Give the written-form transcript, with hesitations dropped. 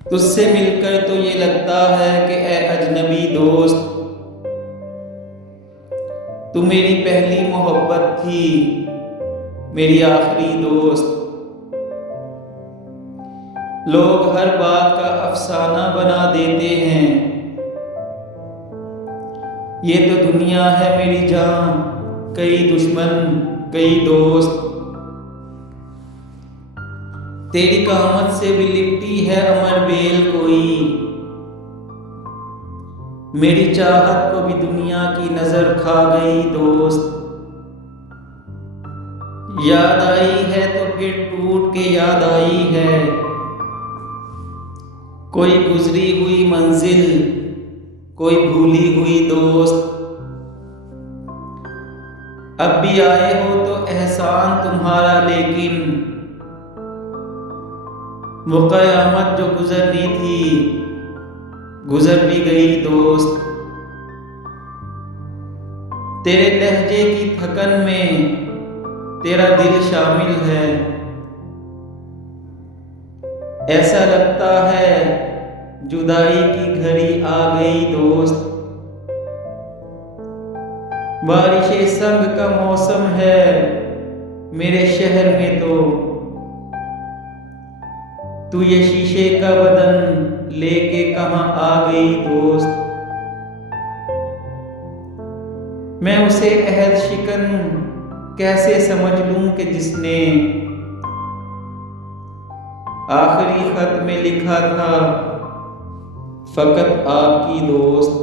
तुझसे मिलकर तो ये लगता है कि ए अजनबी दोस्त, तू मेरी पहली मोहब्बत थी, मेरी आखिरी दोस्त। लोग हर बात का अफसाना बना देते हैं, ये तो दुनिया है मेरी जान, कई दुश्मन कई दोस्त। तेरी कामत से भी लिपटी है अमर बेल कोई, मेरी चाहत को भी दुनिया की नजर खा गई दोस्त। याद आई है तो फिर टूट के याद आई है, कोई गुजरी हुई मंजिल कोई भूली हुई दोस्त। अब भी आए हो तो एहसान तुम्हारा, लेकिन वो क़यामत जो गुजरनी थी गुजर भी गई दोस्त। तेरे लहजे की थकन में तेरा दिल शामिल है, ऐसा लगता है जुदाई की घड़ी आ गई दोस्त। बारिशे संग का मौसम है मेरे शहर में, तो तू ये शीशे का बदन लेके कहाँ आ गई दोस्त। मैं उसे अहद शिकन कैसे समझ लूं कि जिसने आखिरी खत में लिखा था फकत आपकी दोस्त।